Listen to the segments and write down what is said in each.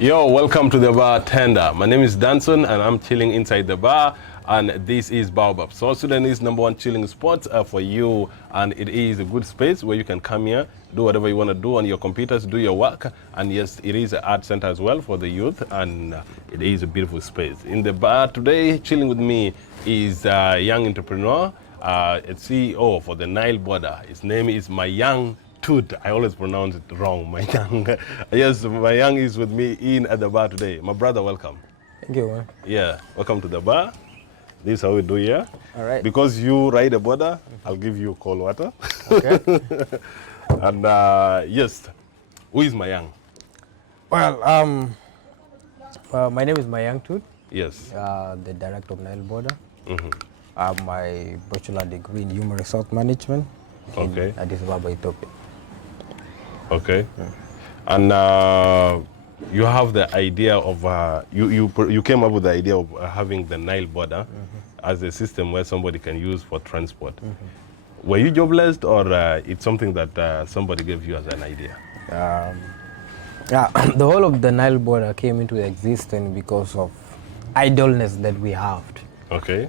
Yo, welcome to the Bartender. My name is Danson and I'm chilling inside the bar, and this is Baobab, South Sudanese #1 chilling spot for you, and it is a good space where you can come here, do whatever you want to do on your computers, do your work, and yes, it is an art center as well for the youth, and it is a beautiful space. In the bar today, chilling with me is a young entrepreneur, a CEO for the Nile Boda. His name is Mayang Tut. I always pronounce it wrong, Mayang. Yes, Mayang is with me in at the bar today. My brother, welcome. Thank you, man. Yeah, welcome to the bar. This is how we do here. All right. Because you ride a border, I'll give you cold water. Okay. And yes, who is Mayang? Well, my name is Mayang Tut, Yes. the director of Nile Boda. I have my bachelor degree in human resource management Okay. in Addis Ababa, Ethiopia. Okay. And you have the idea of, you came up with the idea of having the Nile border as a system where somebody can use for transport. Were you jobless, or it's something that somebody gave you as an idea? Yeah, the whole of the Nile border came into existence because of idleness that we have. Okay.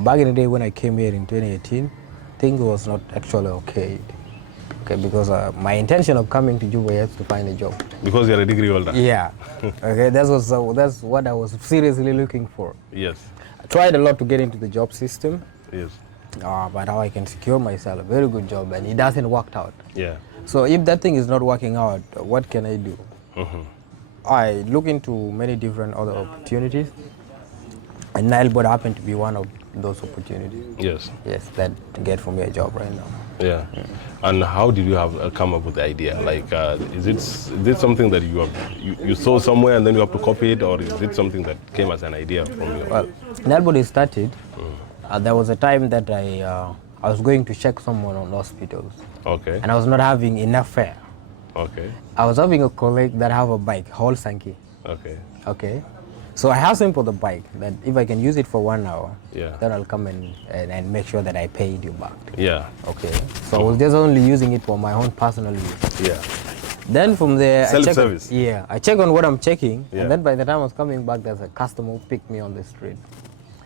Back in the day when I came here in 2018, things was not actually okay. Okay, because my intention of coming to Juba was to find a job. Because you're a degree holder? Yeah. Okay, that's what I was seriously looking for. Yes. I tried a lot to get into the job system, Yes. but how I can secure myself a very good job, and it doesn't work out. Yeah. So if that thing is not working out, what can I do? I look into many different other opportunities, and Nile Board happened to be one of those opportunities. Yes. Yes, that get for me a job right now. Yeah. And how did you have come up with the idea? Like, is it something that you saw somewhere and then you have to copy it, or is it something that came as an idea from you? Well, Nile Board started. There was a time that I was going to check someone on hospitals. Okay. And I was not having enough fare. Okay. I was having a colleague that have a bike, whole Sankey. Okay. Okay. So I asked him for the bike, that if I can use it for 1 hour, Yeah. then I'll come and make sure that I paid you back. Yeah. Okay. So I was just only using it for my own personal use. Yeah. Then from there, Self-service. I check on what I'm checking, Yeah. and then by the time I was coming back, there's a customer who picked me on the street.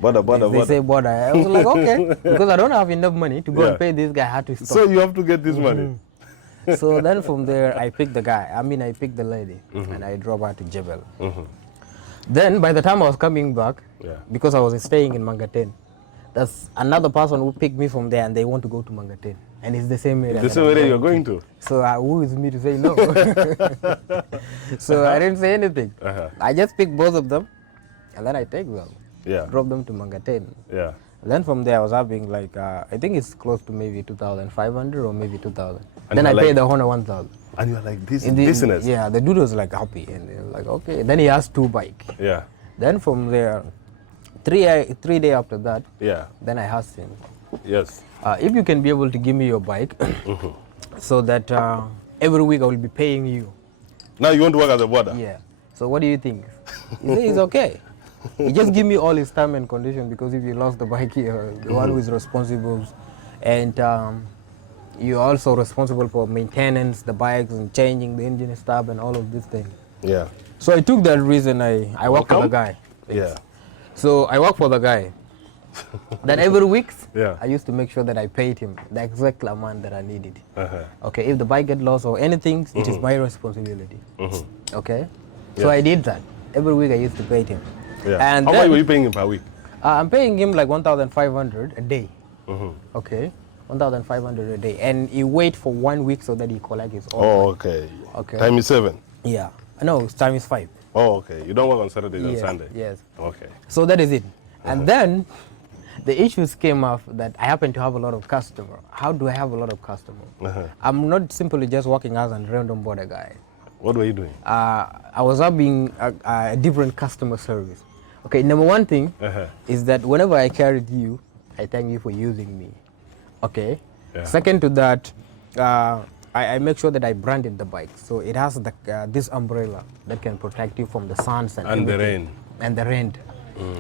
They say border. I was like, okay, because I don't have enough money to go and pay this guy. I had to stop. So you have to get this money. So then from there, I picked the guy. I picked the lady, and I drove her to Jebel. Then by the time I was coming back, because I was staying in Mangaten, there's another person who picked me from there, and they want to go to Mangaten, and it's the same area. The same area you're going to. So who is me to say no? So I didn't say anything. I just picked both of them, and then I take them. Yeah. Drop them to Mangaten. Yeah. Then from there I was having like I think it's close to maybe 2,500 or maybe 2,000. And then I like, paid the Honor 1,000. And you're like, this is business. Yeah, the dude was like happy, and they were like, okay. Then he has 2 bikes. Yeah. Then from there, 3 days after that, Yeah. then I asked him, Yes. if you can be able to give me your bike, so that every week I will be paying you. Now you want to work at the border? Yeah. So what do you think? He said it's okay. He just give me all his time and condition, because if you lost the bike, you're the one who is responsible, and you're also responsible for maintenance the bikes and changing the engine stuff and all of these things. Yeah. So I took that reason. I work for the guy. Yeah. So I work for the guy. Then every week, Yeah. I used to make sure that I paid him the exact amount that I needed. Okay, if the bike get lost or anything, it is my responsibility. Okay, so I did that. Every week I used to pay him. Yeah. And How much were you paying him per week? I'm paying him like 1,500 a day. Okay, 1,500 a day, and he wait for 1 week so that he collect his own. Oh, okay. Okay. Time is 7. Yeah. No, time is 5. Oh, okay. You don't work on Saturdays and Yes, Sunday? yes. Okay. So that is it. And then the issues came up that I happen to have a lot of customers. How do I have a lot of customers? I'm not simply just working as a random border guy. What were you doing? I was having a different customer service. Okay, number one thing is that whenever I carried you, I thank you for using me. Okay. Yeah. Second to that, I make sure that I branded the bike, so it has this umbrella that can protect you from the suns and the rain. And the rain.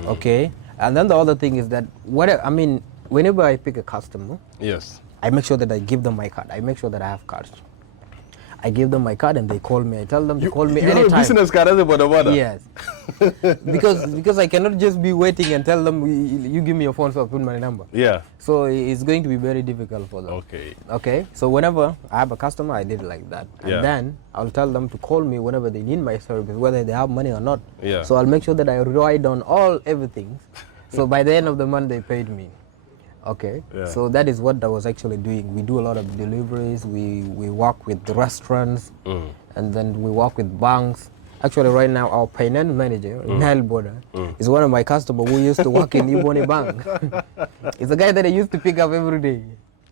Okay. And then the other thing is that whenever I pick a customer, Yes. I make sure that I give them my card. I make sure that I have cards. I give them my card and they call me. I tell them to call me You have a anytime. business card as a boda. Yes. because I cannot just be waiting and tell them, you give me your phone so I put my number. Yeah. So it's going to be very difficult for them. Okay. Okay. So whenever I have a customer, I did it like that. And Yeah. then I'll tell them to call me whenever they need my service, whether they have money or not. Yeah. So I'll make sure that I ride on everything. So by the end of the month, they paid me. Okay. Yeah. So that is what I was actually doing. We do a lot of deliveries. We work with restaurants, and then we work with banks. Actually, right now, our finance manager, Nile Boda, is one of my customers who used to work in Iboni Bank. He's a guy that I used to pick up every day.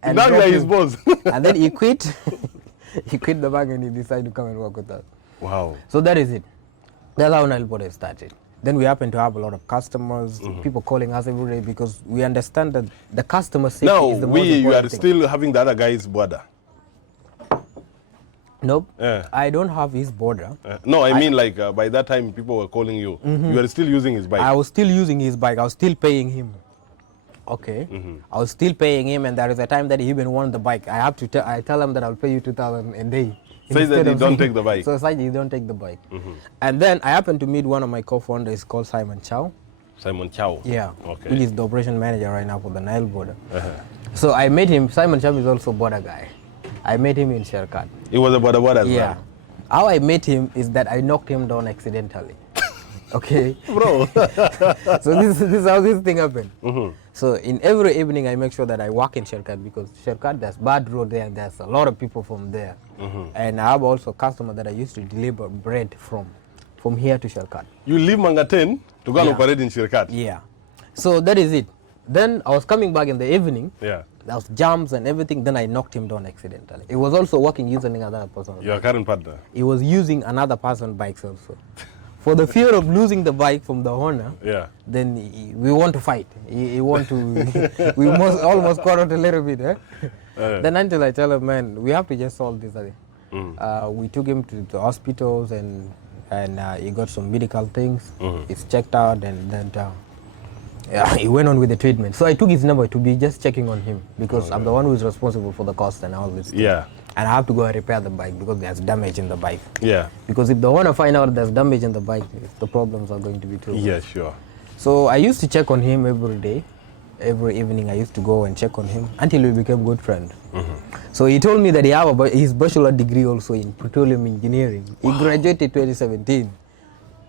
And Now you are his boss. And then he quit. He quit the bank and he decided to come and work with us. Wow. So that is it. That's how Nile Boda started. Then we happen to have a lot of customers, people calling us every day because we understand that the customer safety is the most important you are thing. still having the other guy's border. Nope. I don't have his border. No, I mean like by that time people were calling you. You are still using his bike. I was still using his bike. I was still paying him. Okay. I was still paying him, and there is a time that he even wanted the bike. I have to I tell him that I'll pay you 2,000 a day. Say that you don't take the bike. So it's you don't take the bike. And then I happened to meet one of my co-founders called Simon Chow. Simon Chow. Yeah. Okay. Which is the operation manager right now for the Nile Border. So I met him. Simon Chow is also border guy. I met him in Sherkat. He was a border as Yeah. well. How I met him is that I knocked him down accidentally. Okay. Bro. So this is how this thing happened. So in every evening I make sure that I walk in Sherkat because Sherkat, there's bad road there and there's a lot of people from there. And I have also a customer that I used to deliver bread from here to Sherkat. You leave Mangaten to go and operate in Shirkat. Yeah. So that is it. Then I was coming back in the evening. Yeah. There was jams and everything. Then I knocked him down accidentally. He was also working using another person's Your current partner. He was using another person's bikes also. For the fear of losing the bike from the owner, Yeah. then we want to fight. He want to, we almost quarreled a little bit. Then until I tell him, man, we have to just solve this. We took him to the hospitals and he got some medical things. He's checked out and then he went on with the treatment. So I took his number to be just checking on him because I'm the one who is responsible for the cost and all this. Yeah. And I have to go and repair the bike because there's damage in the bike. Yeah. Because if the owner find out there's damage in the bike, the problems are going to be too much. Yeah, sure. So I used to check on him every day. Every evening I used to go and check on him until we became good friends. So he told me that he have his bachelor degree also in petroleum engineering. He graduated 2017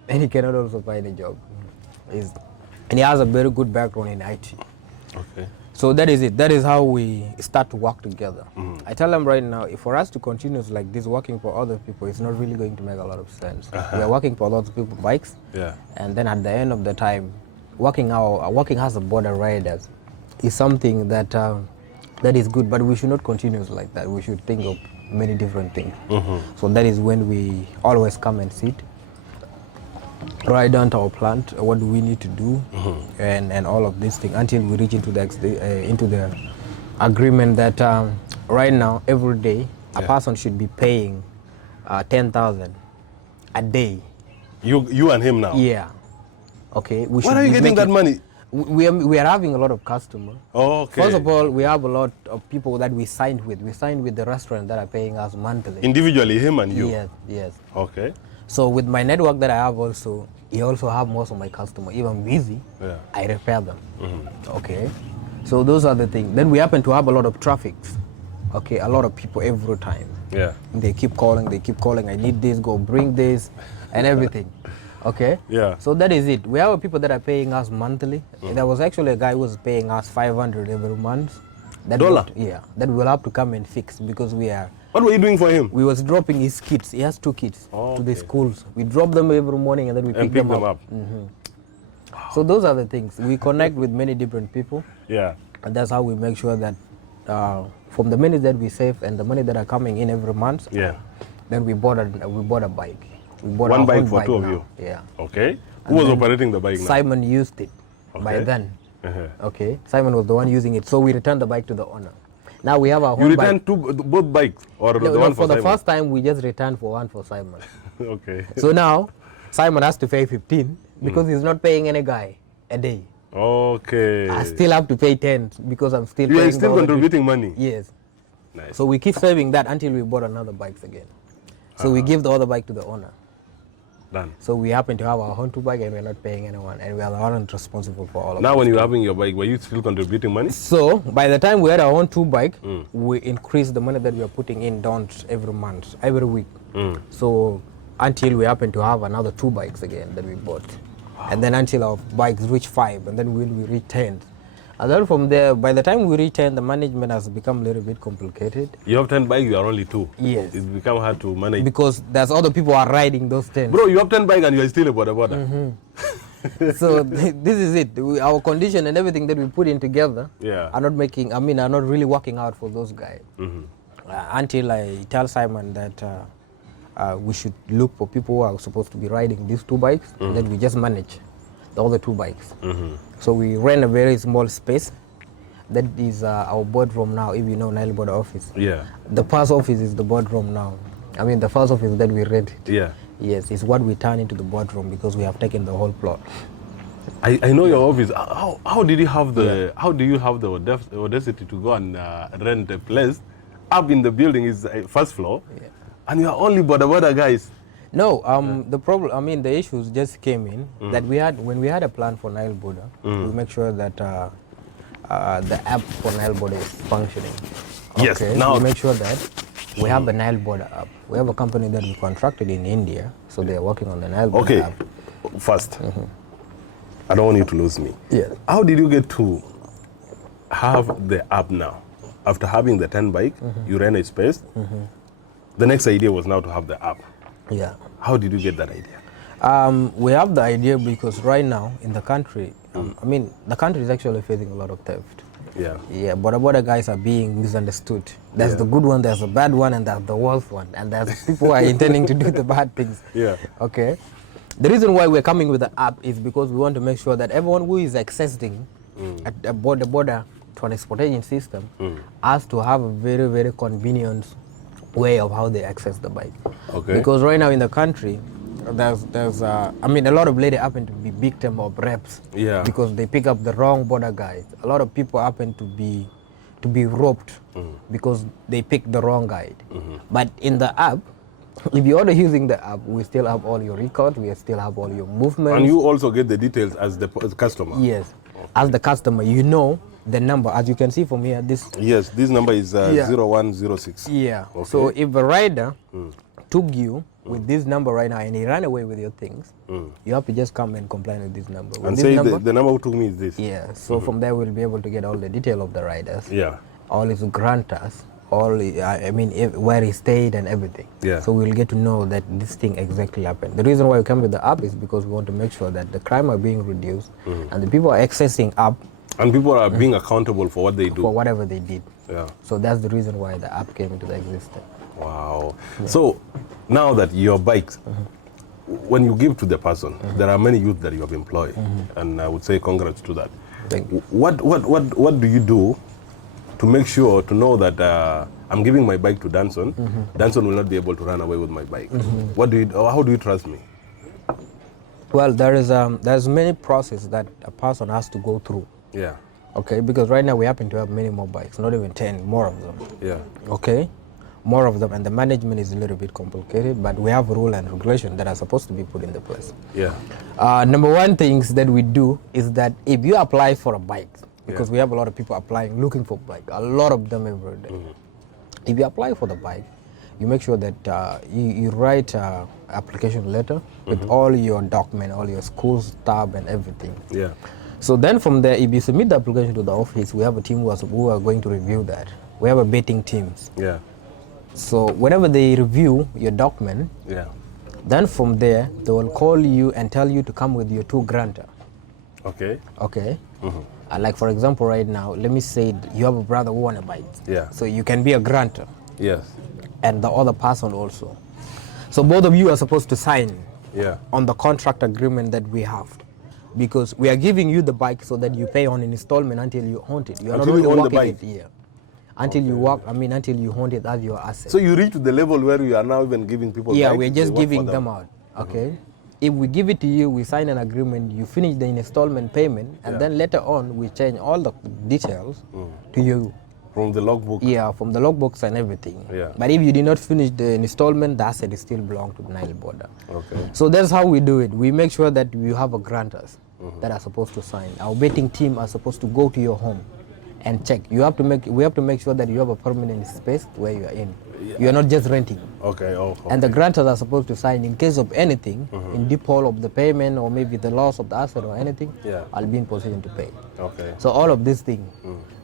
and he cannot also find a job. And he has a very good background in IT. Okay. So that is it. That is how we start to work together. I tell them right now, if for us to continue like this, working for other people, it's not really going to make a lot of sense. We are working for lots of people bikes. Yeah. And then at the end of the time, working as a border riders is something that that is good, but we should not continue like that. We should think of many different things. So that is when we always come and sit, write down our plan, what do we need to do, and all of these things until we reach into the agreement that right now every day a person should be paying 10,000 a day. You and him now? Yeah. Okay. Where are you getting that money? We are having a lot of customers. Oh, okay. First of all, we have a lot of people that we signed with. We signed with the restaurant that are paying us monthly. Individually, him and you? Yes, yes. Okay. So with my network that I have also, he also have most of my customers. If I'm busy, I repair them. Okay. So those are the things. Then we happen to have a lot of traffic. Okay, a lot of people every time. Yeah. They keep calling, I need this, go bring this, and everything. Okay? Yeah. So that is it. We have people that are paying us monthly. There was actually a guy who was paying us 500 every month. Dollar? That we'll have to come and fix because we are... What were you doing for him? We was dropping his kids. He has 2 kids to the schools. We drop them every morning and then we pick them up. So those are the things. We connect with many different people. Yeah. And that's how we make sure that from the money that we save and the money that are coming in every month, then we bought a bike. We bought one bike for 2 of now. you? Yeah. Okay. Who was operating the bike now? Simon used it by then. Okay. Simon was the one using it. So we returned the bike to the owner. Now we have our You own returned both bikes? Or the one for for the Simon? first time, we just returned for one for Simon. Okay. So now, Simon has to pay 15 because he's not paying any guy a day. Okay. I still have to pay 10 because I'm still You paying are still the other contributing money? Yes. Nice. So we keep saving that until we bought another bikes again. So we give the other bike to the owner. Done. So we happen to have our own 2 bike and we're not paying anyone, and we are the ones responsible for all of Now, it. when you're having your bike, were you still contributing money? So by the time we had our own 2 bike, we increased the money that we are putting in down every month, every week. So until we happen to have another 2 bikes again that we bought. And then until our bikes reach 5, and then we reach 10. And then from there, by the time we reach 10, the management has become a little bit complicated. You have 10 bikes, you are only 2. Yes. It's become hard to manage. Because there's other people are riding those 10. Bro, you have 10 bikes and you are still a boda. So this is it. Our condition and everything that we put in together are not making, are not really working out for those guys. Until I tell Simon that we should look for people who are supposed to be riding these 2 bikes, and then we just manage the other 2 bikes. So we rent a very small space. That is our boardroom now, if you know Nile Border office. Yeah. The first office is the boardroom now. I mean, the first office that we rented. Yeah. Yes, it's what we turn into the boardroom because we have taken the whole plot. I know your office. How did you have the how do you have the audacity to go and rent a place up in the building is first floor, and you are only boda guys? No, the problem, I mean, the issues just came in that we had, when we had a plan for Nile Border, we make sure that the app for Nile Border is functioning. Yes, okay? now we make sure that we have the Nile Border app. We have a company that we contracted in India, so they are working on the Nile Border app. First, I don't want you to lose me. Yeah. How did you get to have the app now? After having the 10 bike, you ran a space. The next idea was now to have the app. Yeah. How did you get that idea? We have the idea because right now in the country, I mean, the country is actually facing a lot of theft. Yeah. Yeah, border guys are being misunderstood. There's the good one, there's the bad one, and there's the worst one. And there's people who are intending to do the bad things. Yeah. Okay. The reason why we're coming with the app is because we want to make sure that everyone who is accessing the border transportation system has to have a very, very convenient way of how they access the bike. Okay. Because right now in the country, there's I mean, a lot of ladies happen to be victim of rapes. Yeah. Because they pick up the wrong border guide. A lot of people happen to be roped because they pick the wrong guide. But in the app, if you are using the app, we still have all your records, we still have all your movements. And you also get the details as the customer. Yes. As the customer, you know the number. As you can see from here, this. Yes, this number is 0106. Yeah. Okay. So if a rider took you with this number right now and he ran away with your things, you have to just come and complain with this number. With And this say number, the number who took me is this. yeah. So from there we'll be able to get all the detail of the riders. Yeah. All his grantors, I mean, where he stayed and everything. Yeah. So we'll get to know that this thing exactly happened. The reason why we come with the app is because we want to make sure that the crime are being reduced and the people are accessing app. And people are being accountable for what they do. For whatever they did. Yeah. So that's the reason why the app came into existence. Wow. Yeah. So now that your bikes, when you give to the person, there are many youth that you have employed, and I would say congrats to that. Thank you. What do you do to make sure to know that I'm giving my bike to Danson? Danson will not be able to run away with my bike. How do you trust me? Well, there's many processes that a person has to go through. Yeah. Okay, because right now we happen to have many more bikes, not even 10, more of them. Yeah. Okay, more of them, and the management is a little bit complicated, but we have rule and regulation that are supposed to be put into place. Yeah. Number one things that we do is that if you apply for a bike, because we have a lot of people applying, looking for bike, a lot of them every day. If you apply for the bike, you make sure that you write an application letter with all your documents, all your school stuff and everything. Yeah. So then from there, if you submit the application to the office, we have a team who are going to review that. We have a betting teams. Yeah. So whenever they review your document, then from there, they will call you and tell you to come with your 2 grantor. Okay. Okay. Like for example, right now, let me say you have a brother who want a bike. Yeah. So you can be a grantor. Yes. And the other person also. So both of you are supposed to sign on the contract agreement that we have. Because we are giving you the bike so that you pay on an installment until you own it. You are not only working it here. Until you work, until you own it as your asset. So you reach to the level where you are now even giving people Yeah, bikes, we're just giving them out. Okay. If we give it to you, we sign an agreement, you finish the installment payment, and then later on we change all the details to you. From the logbook? Yeah, from the logbooks and everything. Yeah. But if you did not finish the installment, the asset is still belong to the Nile boda. Okay. So that's how we do it. We make sure that we have a grantors that are supposed to sign. Our betting team are supposed to go to your home and check. We have to make sure that you have a permanent space where you are in. Yeah. You are not just renting. Okay. Oh, okay. And the grantors are supposed to sign in case of anything, in default of the payment or maybe the loss of the asset or anything. Yeah. I'll be in position to pay. Okay. So all of this thing.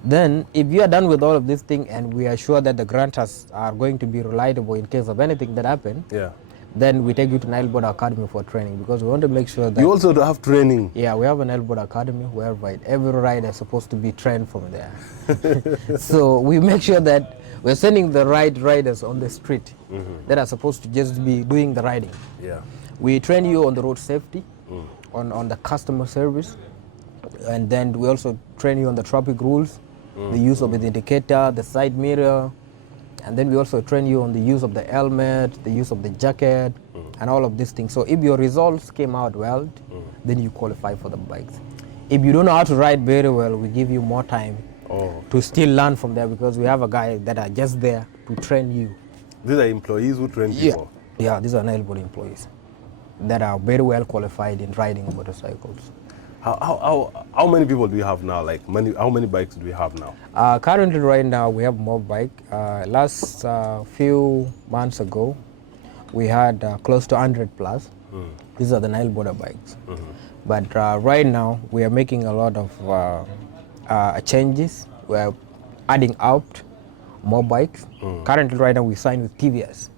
Then if you are done with all of this thing and we are sure that the grantors are going to be reliable in case of anything that happen, Yeah. then we take you to Nile Boda Academy for training, because we want to make sure that You also have training. yeah, we have a Nile Boda Academy where every rider is supposed to be trained from there. So we make sure that we're sending the right riders on the street that are supposed to just be doing the riding. Yeah. We train you on the road safety, on the customer service, and then we also train you on the traffic rules, the use of the indicator, the side mirror, and then we also train you on the use of the helmet, the use of the jacket, and all of these things. So if your results came out well, then you qualify for the bikes. If you don't know how to ride very well, we give you more time to still learn from there, because we have a guy that are just there to train you. These are employees who train people? Yeah, these are Nile Boda employees that are very well qualified in riding motorcycles. How many people do you have now? Like how many bikes do we have now? Currently, right now, we have more bike. Last few months ago, we had close to 100 plus. These are the Nile Boda bikes. But right now, we are making a lot of changes. We are adding out more bikes. Currently, right now, we signed with TVS.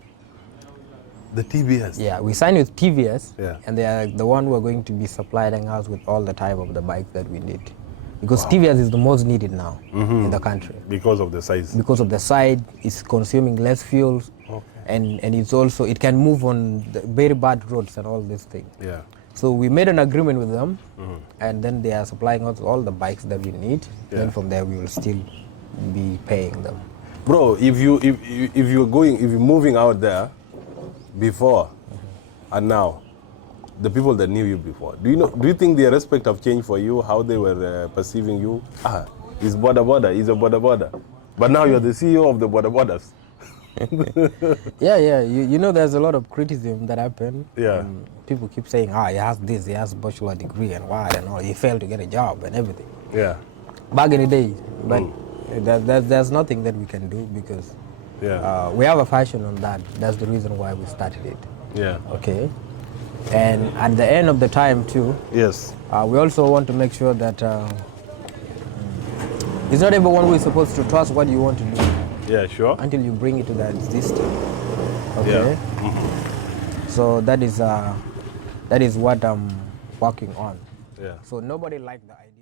The TVS? Yeah, we signed with TVS, Yeah. and they are the one who are going to be supplying us with all the type of the bikes that we need. Because TVS is the most needed now in the country. Because of the size? Because of the size, it's consuming less fuel, and it's also, it can move on the very bad roads and all these things. Yeah. So we made an agreement with them, and then they are supplying us all the bikes that we need. Then from there, we will still be paying them. Bro, if you're moving out there before and now, the people that knew you before, do you think their respect have changed for you, how they were perceiving you? He's boda, he's a boda. But now you're the CEO of the bodas. Yeah. You know, there's a lot of criticism that happened. Yeah. People keep saying, he has this, he has a bachelor degree and why, and all, he failed to get a job and everything. Yeah. Back in the day, but there's nothing that we can do, because we have a passion on that. That's the reason why we started it. Yeah. Okay. And at the end of the time too, yes, we also want to make sure that it's not everyone who is supposed to trust what you want to do. Yeah, sure. Until you bring it to that system. Okay. Yeah. So that is what I'm working on. Yeah. So nobody liked the idea.